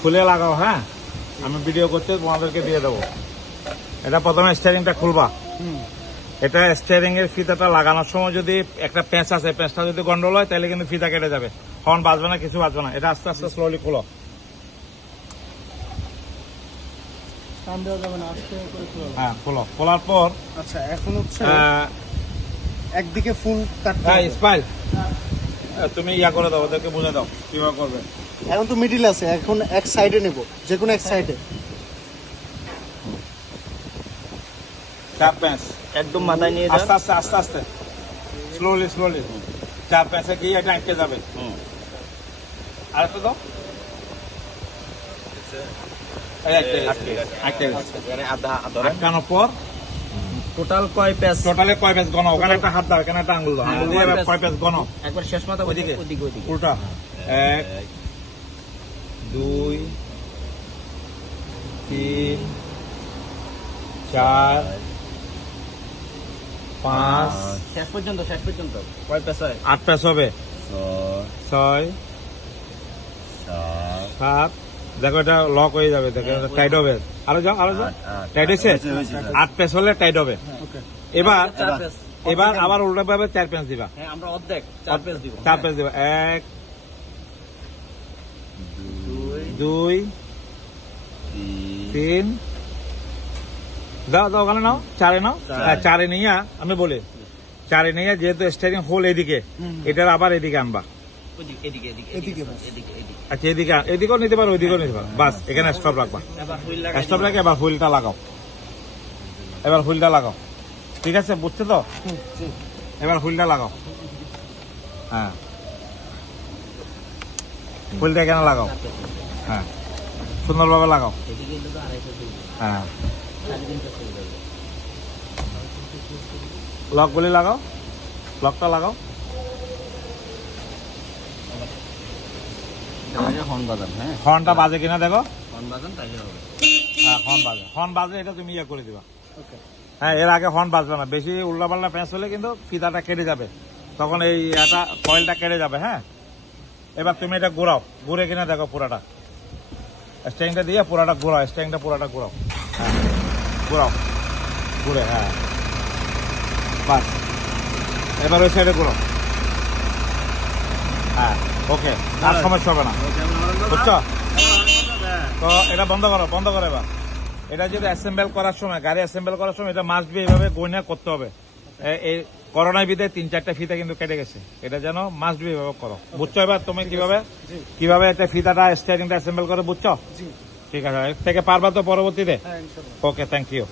খুলে লাগাও। হ্যাঁ, আমি ভিডিও করতে তোমাদেরকে দিয়ে দেবো। এটা প্রথমে স্টিয়ারিংটা খুলবা। এটা স্টিয়ারিং এর ফিতাটা লাগানোর সময় যদি একটা প্যাঁচ আছে, প্যাঁচটা যদি গন্ডল হয় তাহলে কিন্তু ফিতা কেটে যাবে, হর্ন বাজবে না, কিছু বাজবে না। এটা আস্তে আস্তে স্লোলি খুলো। হ্যাঁ, খোলো। খোলার পর আচ্ছা, এখন হচ্ছে একদিকে ফুল কাটতে হবে। স্পাইল তুমি ইয়া করে দাও, ওদেরকে বুঝে দাও কিভাবে করবে। এখন তো মিডিল আছে, এখন এক সাইডে নেব, যে কোনো এক সাইডে। চার প্যাঁচ একদম মাথায় নিয়ে আস্তে আস্তে আস্তে আস্তে স্লোলি স্লোলি। চার প্যাঁচে গিয়ে এটা আটকে যাবে। আর একটু দাও। আটকানোর পর টোটাল কয় প্যাচ? টোটালে কয় প্যাঁচ গণ? ওখানে একটা হাত দাও, এখানে একটা আঙুল দাও, আঙুল দিয়ে কয় প্যাঁচ গণ। একবার শেষ মাথা ওইদিকে উল্টা। 1 2 3 4 5 শেষ পর্যন্ত কয় প্যাচ হয়? 8 প্যাঁচ হবে। 6 7। দেখো এটা লক হয়ে যাবে, দেখো টাইট হবে। আরো যাও, আরো যাও। টাইট হয়েছে? 8 প্যাঁচ হলে টাইট হবে। এবার আবার উল্টা ভাবে 4 প্যাঁচ দিবা। হ্যাঁ, আমরা অর্ধেক 4 প্যাচ দিব। 4 প্যাঁচ দিবা। 1 2 3 দাও দাও, ওখানে নাও, 4 নাও। 4 নিয়ে আমি বলি, 4 নিয়ে যেহেতু স্টিয়ারিং হোল এদিকে, এটার আবার এদিকে আনবা। আচ্ছা, এদিকেও নিতে পারো, ওইদিকেও নিতে পারো। বাস, এখানে স্টপ রাখবা। স্টপ রেখে এবার হুইলটা লাগাও। এবার হুইলটা লাগাও। ঠিক আছে, বুঝছো তো? এবার হুইলটা লাগাও। হ্যাঁ, হুইলটা এখানে লাগাও। হ্যাঁ, সুন্দরভাবে লাগাও। হ্যাঁ, লক গুলি লাগাও, লকটা লাগাও। হর্নটা বাজে কিনা দেখো। হ্যাঁ, হর্ন বাজে এটা তুমি ইয়ে করে দিবা। হ্যাঁ, এর আগে হর্ন বাজবে না। বেশি উল্টাপাল্টা প্যাঁচ হলে কিন্তু ফিতাটা কেটে যাবে, তখন এই এটা কয়েলটা কেটে যাবে। হ্যাঁ, এবার তুমি এটা ঘোরাও, ঘুরে কিনা দেখো পুরাটা। স্ট্যান্ডটা দিয়ে পুরাটা ঘোরাও, স্ট্যান্ডটা পুরাটা ঘোরাও। হ্যাঁ, ঘোরাও, ঘুরে। হ্যাঁ, বাস। এবার ওই সাইডে ঘোরাও। হ্যাঁ, ওকে, আর সমস্যা হবে না, বুঝছো তো? এটা বন্ধ করো, বন্ধ করো। এবার এটা যদি অ্যাসেম্বল করার সময়, গাড়ি অ্যাসেম্বল করার সময় এটা মাস্ট বি এইভাবে গয়না করতে হবে। এই করোনার বিধে 3-4টা ফিতা কিন্তু কেটে গেছে, এটা যেন মাস্ট বি এইভাবে করো, বুঝছো? এবার তুমি কিভাবে এটা ফিতাটা স্টিয়ারিংটা অ্যাসেম্বল করে, বুঝছো? ঠিক আছে, এর থেকে পারবা তো পরবর্তীতে? ওকে, থ্যাংক ইউ।